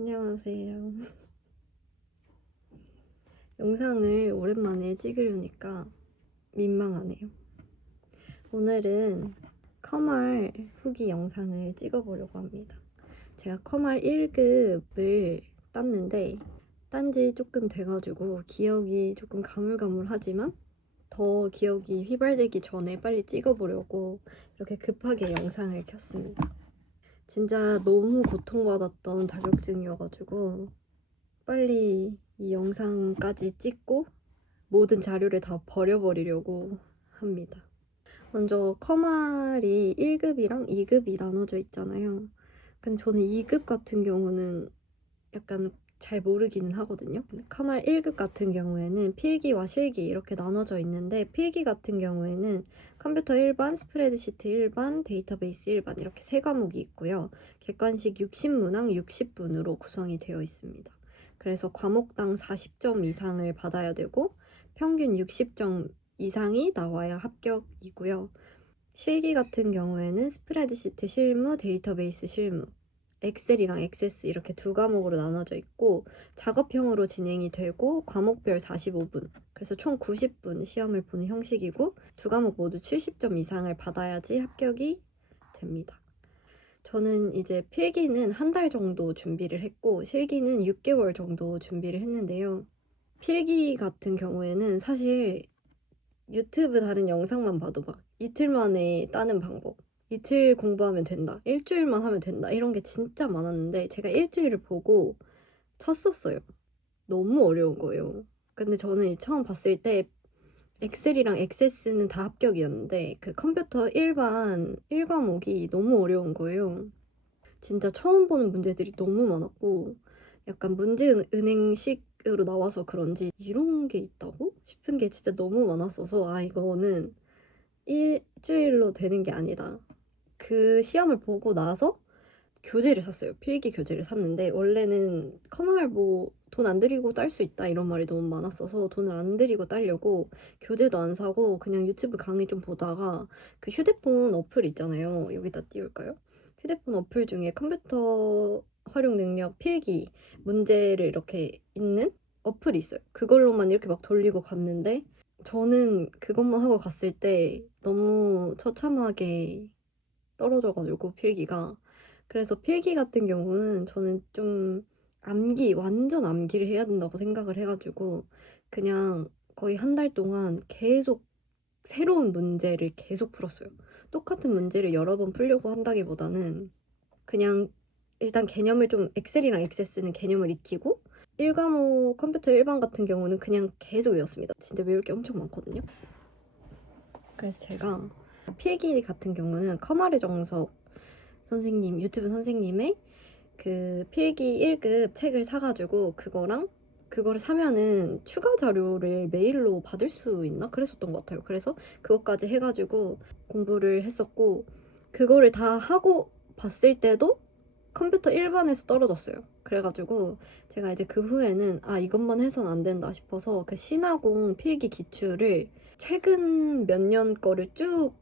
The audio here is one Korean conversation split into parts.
안녕하세요. 영상을 오랜만에 찍으려니까 민망하네요. 오늘은 커말 후기 영상을 찍어보려고 합니다. 제가 커말 1급을 땄는데 딴지 조금 돼가지고 기억이 조금 가물가물하지만 더 기억이 휘발되기 전에 빨리 찍어보려고 이렇게 급하게 영상을 켰습니다. 진짜 너무 고통받았던 자격증이어가지고 빨리 이 영상까지 찍고 모든 자료를 다 버려버리려고 합니다. 먼저 커말이 1급이랑 2급이 나눠져 있잖아요. 근데 저는 2급 같은 경우는 약간 잘 모르기는 하거든요. 커말 1급 같은 경우에는 필기와 실기 이렇게 나눠져 있는데 필기 같은 경우에는 컴퓨터 일반, 스프레드시트 일반, 데이터베이스 일반 이렇게 세 과목이 있고요. 객관식 60문항 60분으로 구성이 되어 있습니다. 그래서 과목당 40점 이상을 받아야 되고 평균 60점 이상이 나와야 합격이고요. 실기 같은 경우에는 스프레드시트 실무, 데이터베이스 실무, 엑셀이랑 액세스 이렇게 두 과목으로 나눠져 있고 작업형으로 진행이 되고 과목별 45분, 그래서 총 90분 시험을 보는 형식이고 두 과목 모두 70점 이상을 받아야지 합격이 됩니다. 저는 이제 필기는 한 달 정도 준비를 했고 실기는 6개월 정도 준비를 했는데요. 필기 같은 경우에는 사실 유튜브 다른 영상만 봐도 막 이틀 만에 따는 방법, 이틀 공부하면 된다, 일주일만 하면 된다 이런 게 진짜 많았는데 제가 일주일을 보고 쳤었어요. 너무 어려운 거예요. 근데 저는 처음 봤을 때 엑셀이랑 액세스는 다 합격이었는데 그 컴퓨터 일반 1과목이 너무 어려운 거예요. 진짜 처음 보는 문제들이 너무 많았고 약간 문제은행식으로 나와서 그런지 이런 게 있다고 싶은 게 진짜 너무 많았어서 아 이거는 일주일로 되는 게 아니다. 그 시험을 보고 나서 교재를 샀어요. 필기 교재를 샀는데 원래는 커말 뭐 돈 안 들이고 딸 수 있다 이런 말이 너무 많았어서 돈을 안 들이고 따려고 교재도 안 사고 그냥 유튜브 강의 좀 보다가 그 휴대폰 어플 있잖아요. 여기다 띄울까요? 휴대폰 어플 중에 컴퓨터 활용 능력 필기 문제를 이렇게 있는 어플이 있어요. 그걸로만 이렇게 막 돌리고 갔는데 저는 그것만 하고 갔을 때 너무 처참하게 떨어져가지고 필기가. 그래서 필기 같은 경우는 저는 좀 완전 암기를 해야 된다고 생각을 해가지고 그냥 거의 한 달 동안 계속 새로운 문제를 계속 풀었어요. 똑같은 문제를 여러 번 풀려고 한다기보다는 그냥 일단 개념을 좀 엑셀이랑 액세스는 개념을 익히고 1과목 컴퓨터 일반 같은 경우는 그냥 계속 외웠습니다. 진짜 외울 게 엄청 많거든요. 그래서 제가 필기 같은 경우는 커말의 정석 선생님, 유튜브 선생님의 그 필기 1급 책을 사가지고 그거를 사면은 추가 자료를 메일로 받을 수 있나? 그랬었던 것 같아요. 그래서 그것까지 해가지고 공부를 했었고 그거를 다 하고 봤을 때도 컴퓨터 일반에서 떨어졌어요. 그래가지고 제가 이제 그 후에는 아 이것만 해선 안 된다 싶어서 그 신화공 필기 기출을 최근 몇 년 거를 쭉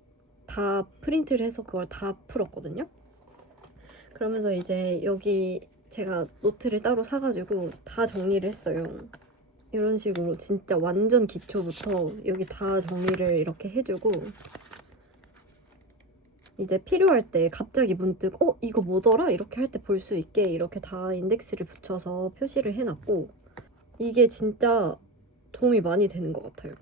다 프린트를 해서 그걸 다 풀었거든요. 그러면서 이제 여기 제가 노트를 따로 사가지고 다 정리를 했어요. 이런 식으로 진짜 완전 기초부터 여기 다 정리를 이렇게 해주고 이제 필요할 때 갑자기 문득 이거 뭐더라? 이렇게 할 때 볼 수 있게 이렇게 다 인덱스를 붙여서 표시를 해놨고 이게 진짜 도움이 많이 되는 것 같아요.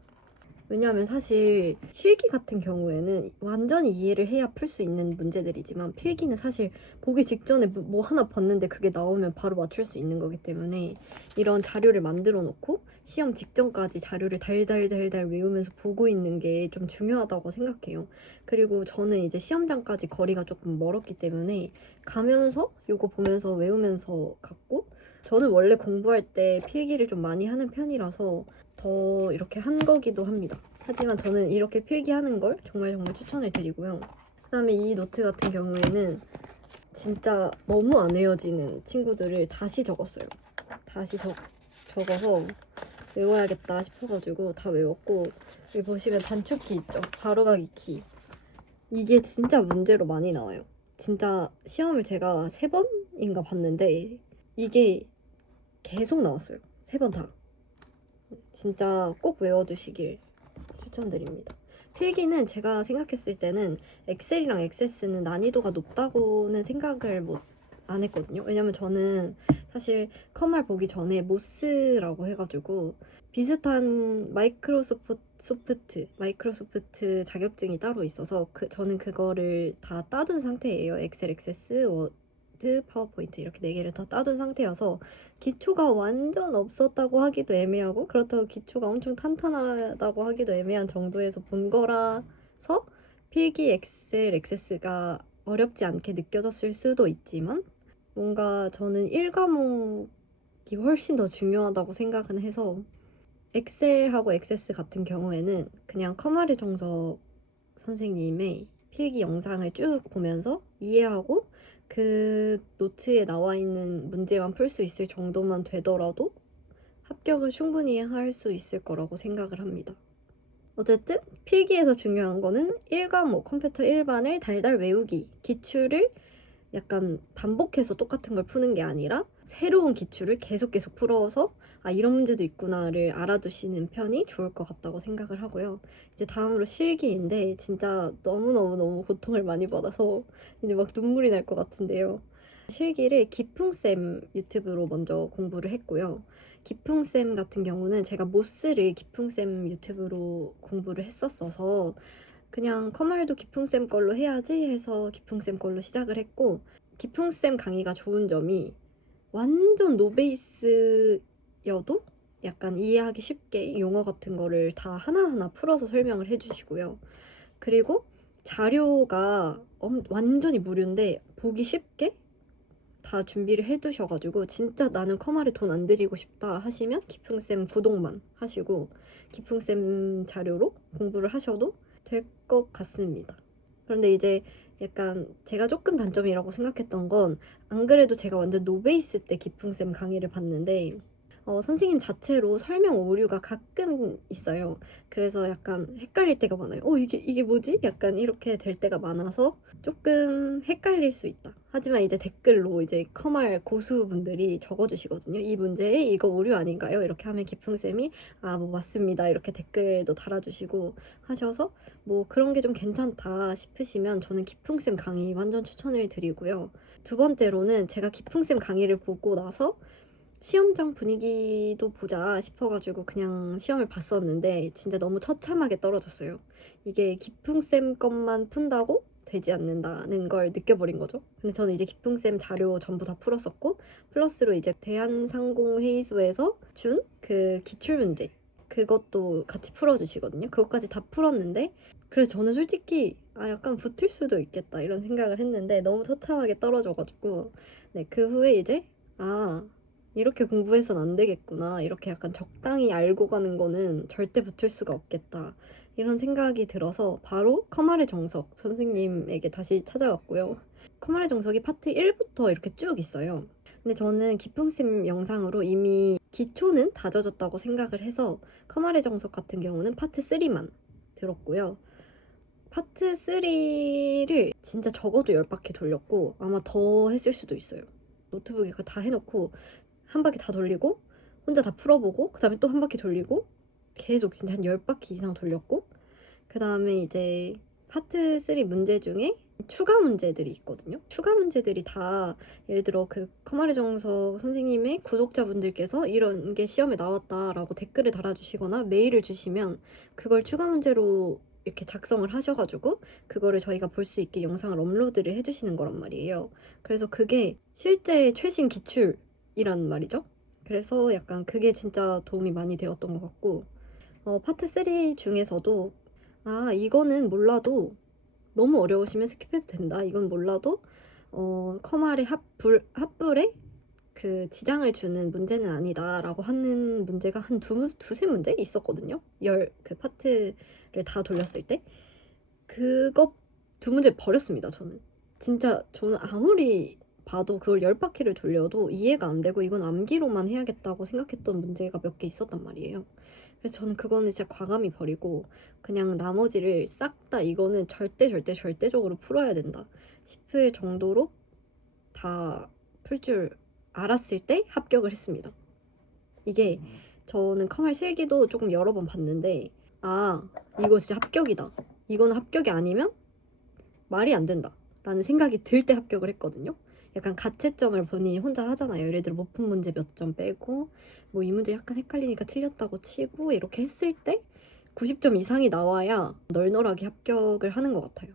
왜냐하면 사실 실기 같은 경우에는 완전히 이해를 해야 풀 수 있는 문제들이지만 필기는 사실 보기 직전에 뭐 하나 봤는데 그게 나오면 바로 맞출 수 있는 거기 때문에 이런 자료를 만들어 놓고 시험 직전까지 자료를 달달달달 외우면서 보고 있는 게 좀 중요하다고 생각해요. 그리고 저는 이제 시험장까지 거리가 조금 멀었기 때문에 가면서 요거 보면서 외우면서 갔고 저는 원래 공부할 때 필기를 좀 많이 하는 편이라서 더 이렇게 한 거기도 합니다. 하지만 저는 이렇게 필기하는 걸 정말 정말 추천을 드리고요. 그다음에 이 노트 같은 경우에는 진짜 너무 안 외워지는 친구들을 다시 적었어요. 다시 적어서 외워야겠다 싶어가지고 다 외웠고 여기 보시면 단축키 있죠? 바로가기 키. 이게 진짜 문제로 많이 나와요. 진짜 시험을 제가 3번인가 봤는데 이게 계속 나왔어요. 3번 다. 진짜 꼭 외워두시길 추천드립니다. 필기는 제가 생각했을 때는 엑셀이랑 액세스는 난이도가 높다고는 생각을 안 했거든요. 왜냐면 저는 사실 컴활 보기 전에 모스라고 해가지고 비슷한 마이크로소프트 자격증이 따로 있어서 저는 그거를 다 따둔 상태예요. 엑셀, 액세스, 워드, 파워포인트 이렇게 4개를 다 따둔 상태여서 기초가 완전 없었다고 하기도 애매하고 그렇다고 기초가 엄청 탄탄하다고 하기도 애매한 정도에서 본 거라서 필기, 엑셀, 액세스가 어렵지 않게 느껴졌을 수도 있지만 뭔가 저는 1과목이 훨씬 더 중요하다고 생각은 해서 엑셀하고 액세스 같은 경우에는 그냥 커마리 정석 선생님의 필기 영상을 쭉 보면서 이해하고 그 노트에 나와 있는 문제만 풀 수 있을 정도만 되더라도 합격을 충분히 할 수 있을 거라고 생각을 합니다. 어쨌든 필기에서 중요한 거는 1과목 컴퓨터 일반을 달달 외우기, 기출을 약간 반복해서 똑같은 걸 푸는 게 아니라 새로운 기출을 계속 풀어서 아 이런 문제도 있구나를 알아두시는 편이 좋을 것 같다고 생각을 하고요. 이제 다음으로 실기인데 진짜 너무 고통을 많이 받아서 이제 막 눈물이 날 것 같은데요. 실기를 기풍쌤 유튜브로 먼저 공부를 했고요. 기풍쌤 같은 경우는 제가 모스를 기풍쌤 유튜브로 공부를 했었어서 그냥 커말도 기풍쌤 걸로 해야지 해서 기풍쌤 걸로 시작을 했고 기풍쌤 강의가 좋은 점이 완전 노베이스여도 약간 이해하기 쉽게 용어 같은 거를 다 하나하나 풀어서 설명을 해주시고요. 그리고 자료가 완전히 무료인데 보기 쉽게 다 준비를 해두셔가지고 진짜 나는 커말에 돈 안 들이고 싶다 하시면 기풍쌤 구독만 하시고 기풍쌤 자료로 공부를 하셔도 될 것 같습니다. 그런데 이제 약간 제가 조금 단점이라고 생각했던 건 안 그래도 제가 완전 노베이스 때 기풍쌤 강의를 봤는데 선생님 자체로 설명 오류가 가끔 있어요. 그래서 약간 헷갈릴 때가 많아요. 이게 뭐지? 약간 이렇게 될 때가 많아서 조금 헷갈릴 수 있다. 하지만 이제 댓글로 이제 커말 고수분들이 적어주시거든요. 이 문제에 이거 오류 아닌가요? 이렇게 하면 기풍쌤이 뭐 맞습니다. 이렇게 댓글도 달아주시고 하셔서 뭐 그런 게 좀 괜찮다 싶으시면 저는 기풍쌤 강의 완전 추천을 드리고요. 두 번째로는 제가 기풍쌤 강의를 보고 나서 시험장 분위기도 보자 싶어가지고 그냥 시험을 봤었는데 진짜 너무 처참하게 떨어졌어요. 이게 기풍쌤 것만 푼다고 되지 않는다는 걸 느껴버린 거죠. 근데 저는 이제 기풍쌤 자료 전부 다 풀었었고 플러스로 이제 대한상공회의소에서 준 그 기출문제 그것도 같이 풀어주시거든요. 그것까지 다 풀었는데 그래서 저는 솔직히 약간 붙을 수도 있겠다 이런 생각을 했는데 너무 처참하게 떨어져가지고 네, 그 후에 이제 이렇게 공부해선 안 되겠구나. 이렇게 약간 적당히 알고 가는 거는 절대 붙을 수가 없겠다. 이런 생각이 들어서 바로 커말의 정석 선생님에게 다시 찾아갔고요. 커말의 정석이 파트 1부터 이렇게 쭉 있어요. 근데 저는 기풍쌤 영상으로 이미 기초는 다져졌다고 생각을 해서 커말의 정석 같은 경우는 파트 3만 들었고요. 파트 3를 진짜 적어도 10바퀴 돌렸고 아마 더 했을 수도 있어요. 노트북에 그걸 다 해놓고 한 바퀴 다 돌리고 혼자 다 풀어보고 그 다음에 또 한 바퀴 돌리고 계속 진짜 한 10바퀴 이상 돌렸고 그 다음에 이제 파트 3 문제 중에 추가 문제들이 있거든요. 추가 문제들이 다 예를 들어 그 커마리 정석 선생님의 구독자분들께서 이런 게 시험에 나왔다라고 댓글을 달아주시거나 메일을 주시면 그걸 추가 문제로 이렇게 작성을 하셔가지고 그거를 저희가 볼 수 있게 영상을 업로드를 해주시는 거란 말이에요. 그래서 그게 실제 최신 기출이란 말이죠. 그래서 약간 그게 진짜 도움이 많이 되었던 것 같고 파트 3 중에서도 이거는 몰라도 너무 어려우시면 스킵해도 된다. 이건 몰라도 커말의 합불에 그 지장을 주는 문제는 아니다라고 하는 문제가 한 두세 문제 있었거든요. 그 파트를 다 돌렸을 때 그거 2문제 버렸습니다. 저는 진짜 저는 아무리 봐도 그걸 10바퀴를 돌려도 이해가 안 되고 이건 암기로만 해야겠다고 생각했던 문제가 몇 개 있었단 말이에요. 그래서 저는 그거는 진짜 과감히 버리고 그냥 나머지를 싹 다 이거는 절대적으로 풀어야 된다 싶을 정도로 다 풀 줄 알았을 때 합격을 했습니다. 이게 저는 컴활 실기도 조금 여러 번 봤는데 이거 진짜 합격이다. 이거는 합격이 아니면 말이 안 된다 라는 생각이 들 때 합격을 했거든요. 약간 가채점을 본인이 혼자 하잖아요. 예를 들어 못 푼 문제 몇 점 빼고 뭐 이 문제 약간 헷갈리니까 틀렸다고 치고 이렇게 했을 때 90점 이상이 나와야 널널하게 합격을 하는 것 같아요.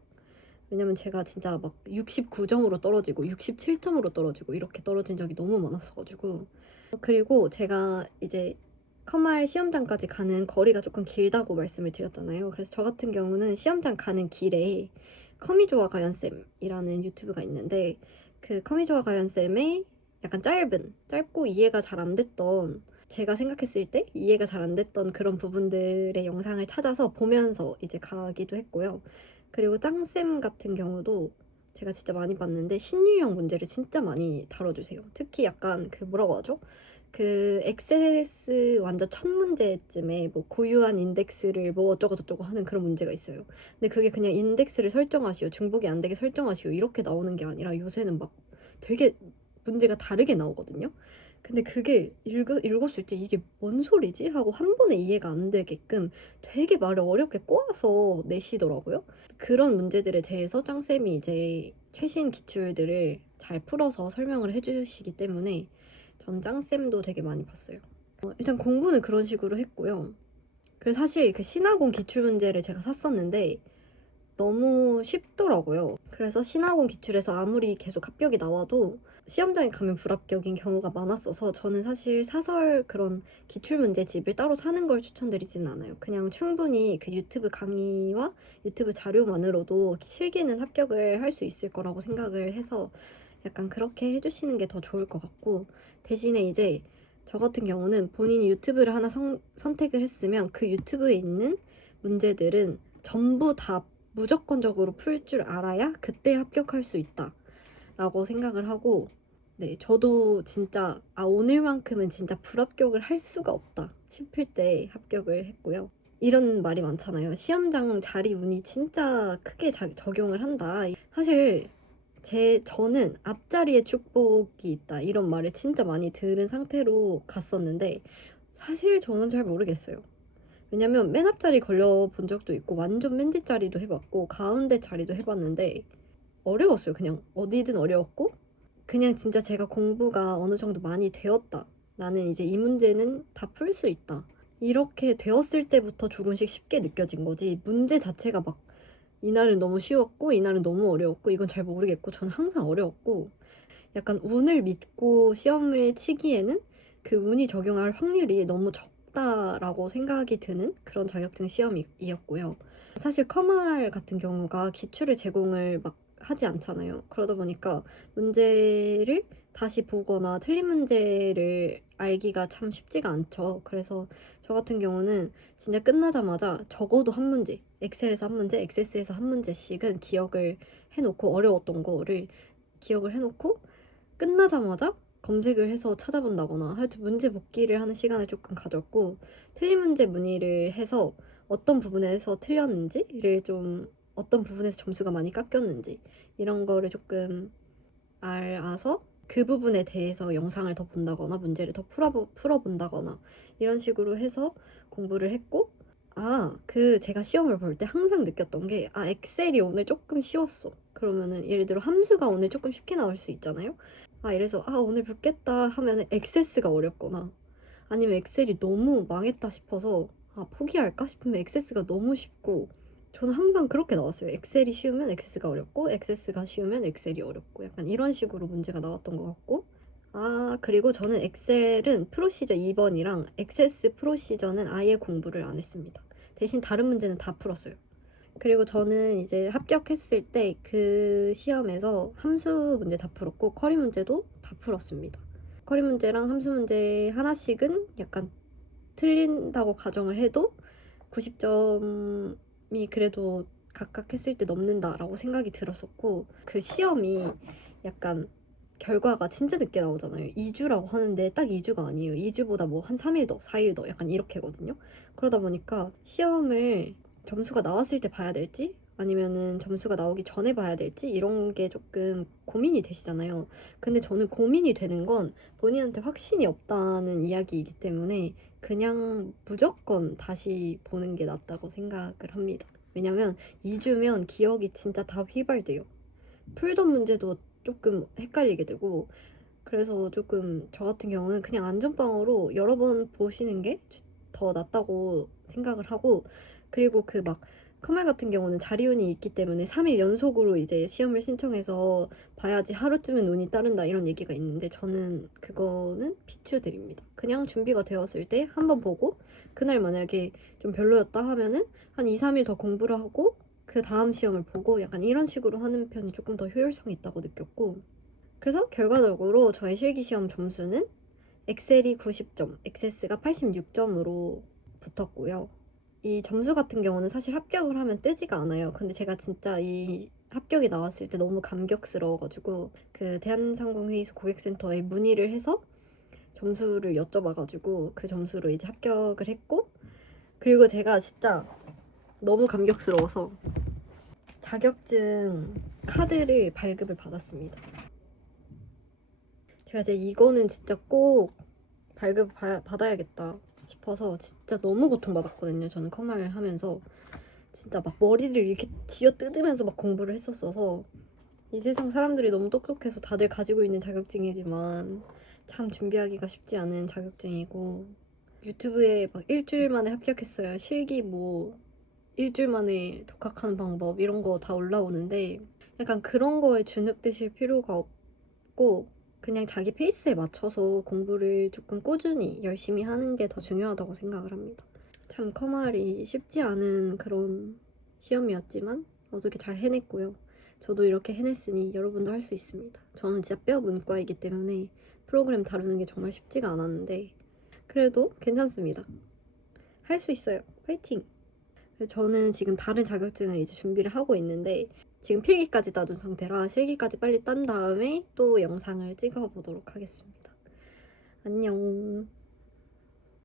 왜냐면 제가 진짜 막 69점으로 떨어지고 67점으로 떨어지고 이렇게 떨어진 적이 너무 많았어가지고. 그리고 제가 이제 컴활 시험장까지 가는 거리가 조금 길다고 말씀을 드렸잖아요. 그래서 저 같은 경우는 시험장 가는 길에 커미조아 가연쌤이라는 유튜브가 있는데 그 커미조아 가연쌤의 약간 짧고 이해가 잘 안 됐던, 제가 생각했을 때 이해가 잘 안 됐던 그런 부분들의 영상을 찾아서 보면서 이제 가기도 했고요. 그리고 짱쌤 같은 경우도 제가 진짜 많이 봤는데 신유형 문제를 진짜 많이 다뤄주세요. 특히 약간 그 뭐라고 하죠? 그 엑세스 완전 첫 문제쯤에 뭐 고유한 인덱스를 뭐 어쩌고저쩌고 하는 그런 문제가 있어요. 근데 그게 그냥 인덱스를 설정하시오, 중복이 안 되게 설정하시오 이렇게 나오는 게 아니라 요새는 막 되게 문제가 다르게 나오거든요. 근데 그게 읽었을 때 이게 뭔 소리지? 하고 한 번에 이해가 안 되게끔 되게 말을 어렵게 꼬아서 내시더라고요. 그런 문제들에 대해서 짱쌤이 이제 최신 기출들을 잘 풀어서 설명을 해주시기 때문에 전 짱쌤도 되게 많이 봤어요. 일단 공부는 그런 식으로 했고요. 그래서 사실 그 신화공 기출문제를 제가 샀었는데 너무 쉽더라고요. 그래서 신화공 기출에서 아무리 계속 합격이 나와도 시험장에 가면 불합격인 경우가 많았어서 저는 사실 사설 그런 기출문제집을 따로 사는 걸 추천드리지는 않아요. 그냥 충분히 그 유튜브 강의와 유튜브 자료만으로도 실기는 합격을 할 수 있을 거라고 생각을 해서 약간 그렇게 해주시는 게 더 좋을 것 같고, 대신에 이제 저 같은 경우는 본인이 유튜브를 하나 선택을 했으면 그 유튜브에 있는 문제들은 전부 다 무조건적으로 풀 줄 알아야 그때 합격할 수 있다 라고 생각을 하고, 네, 저도 진짜 오늘만큼은 진짜 불합격을 할 수가 없다 싶을 때 합격을 했고요. 이런 말이 많잖아요. 시험장 자리 운이 진짜 크게 적용을 한다. 사실 저는 앞자리에 축복이 있다 이런 말을 진짜 많이 들은 상태로 갔었는데 사실 저는 잘 모르겠어요. 왜냐면 맨 앞자리 걸려본 적도 있고 완전 맨 뒷자리도 해봤고 가운데 자리도 해봤는데 어려웠어요. 그냥 어디든 어려웠고 그냥 진짜 제가 공부가 어느 정도 많이 되었다, 나는 이제 이 문제는 다 풀 수 있다 이렇게 되었을 때부터 조금씩 쉽게 느껴진 거지, 문제 자체가 막 이날은 너무 쉬웠고 이날은 너무 어려웠고 이건 잘 모르겠고 저는 항상 어려웠고, 약간 운을 믿고 시험을 치기에는 그 운이 적용할 확률이 너무 적다라고 생각이 드는 그런 자격증 시험이었고요. 사실 컴활 같은 경우가 기출을 제공을 막 하지 않잖아요. 그러다 보니까 문제를 다시 보거나 틀린 문제를 알기가 참 쉽지가 않죠. 그래서 저 같은 경우는 진짜 끝나자마자 적어도 한 문제, 엑셀에서 한 문제, 엑세스에서 한 문제씩은 기억을 해놓고, 어려웠던 거를 기억을 해놓고 끝나자마자 검색을 해서 찾아본다거나 하여튼 문제 복기를 하는 시간을 조금 가졌고, 틀린 문제 문의를 해서 어떤 부분에서 틀렸는지를 좀, 어떤 부분에서 점수가 많이 깎였는지 이런 거를 조금 알아서 그 부분에 대해서 영상을 더 본다거나 문제를 더 풀어본다거나 이런 식으로 해서 공부를 했고, 제가 시험을 볼 때 항상 느꼈던 게 엑셀이 오늘 조금 쉬웠어 그러면은 예를 들어 함수가 오늘 조금 쉽게 나올 수 있잖아요. 이래서 오늘 붙겠다 하면은 엑세스가 어렵거나 아니면 엑셀이 너무 망했다 싶어서 포기할까 싶으면 엑세스가 너무 쉽고, 저는 항상 그렇게 나왔어요. 엑셀이 쉬우면 엑세스가 어렵고 엑세스가 쉬우면 엑셀이 어렵고 약간 이런 식으로 문제가 나왔던 것 같고, 그리고 저는 엑셀은 프로시저 2번이랑 엑세스 프로시저는 아예 공부를 안 했습니다. 대신 다른 문제는 다 풀었어요. 그리고 저는 이제 합격했을 때 그 시험에서 함수 문제 다 풀었고 쿼리 문제도 다 풀었습니다. 쿼리 문제랑 함수 문제 하나씩은 약간 틀린다고 가정을 해도 90점이 그래도 각각 했을 때 넘는다라고 생각이 들었었고, 그 시험이 약간 결과가 진짜 늦게 나오잖아요. 2주라고 하는데 딱 2주가 아니에요. 2주보다 뭐 한 3일 더, 4일 더 약간 이렇게거든요. 그러다 보니까 시험을 점수가 나왔을 때 봐야 될지 아니면은 점수가 나오기 전에 봐야 될지 이런 게 조금 고민이 되시잖아요. 근데 저는 고민이 되는 건 본인한테 확신이 없다는 이야기이기 때문에 그냥 무조건 다시 보는 게 낫다고 생각을 합니다. 왜냐면 2주면 기억이 진짜 다 휘발돼요. 풀던 문제도 조금 헷갈리게 되고, 그래서 조금 저 같은 경우는 그냥 안전빵으로 여러 번 보시는 게 더 낫다고 생각을 하고, 그리고 그 막 커말 같은 경우는 자리운이 있기 때문에 3일 연속으로 이제 시험을 신청해서 봐야지 하루쯤은 운이 따른다 이런 얘기가 있는데, 저는 그거는 비추드립니다. 그냥 준비가 되었을 때 한번 보고 그날 만약에 좀 별로였다 하면은 한 2, 3일 더 공부를 하고 그 다음 시험을 보고, 약간 이런 식으로 하는 편이 조금 더 효율성이 있다고 느꼈고, 그래서 결과적으로 저의 실기시험 점수는 엑셀이 90점, 엑세스가 86점으로 붙었고요. 이 점수 같은 경우는 사실 합격을 하면 뜨지가 않아요. 근데 제가 진짜 이 합격이 나왔을 때 너무 감격스러워가지고 그 대한상공회의소 고객센터에 문의를 해서 점수를 여쭤봐가지고 그 점수로 이제 합격을 했고, 그리고 제가 진짜 너무 감격스러워서 자격증 카드를 발급을 받았습니다. 제가 이제 이거는 진짜 꼭 발급 받아야겠다 싶어서 진짜 너무 고통받았거든요. 저는 컴활 하면서 진짜 막 머리를 이렇게 쥐어 뜯으면서 막 공부를 했었어서, 이 세상 사람들이 너무 똑똑해서 다들 가지고 있는 자격증이지만 참 준비하기가 쉽지 않은 자격증이고, 유튜브에 막 일주일 만에 합격했어요. 실기 뭐 일주일 만에 독학하는 방법 이런 거 다 올라오는데, 약간 그런 거에 주눅드실 필요가 없고 그냥 자기 페이스에 맞춰서 공부를 조금 꾸준히 열심히 하는 게 더 중요하다고 생각을 합니다. 참 컴활이 쉽지 않은 그런 시험이었지만 어떻게 잘 해냈고요. 저도 이렇게 해냈으니 여러분도 할 수 있습니다. 저는 진짜 뼈 문과이기 때문에 프로그램 다루는 게 정말 쉽지가 않았는데 그래도 괜찮습니다. 할 수 있어요. 파이팅! 저는 지금 다른 자격증을 이제 준비를 하고 있는데 지금 필기까지 따둔 상태라 실기까지 빨리 딴 다음에 또 영상을 찍어 보도록 하겠습니다. 안녕.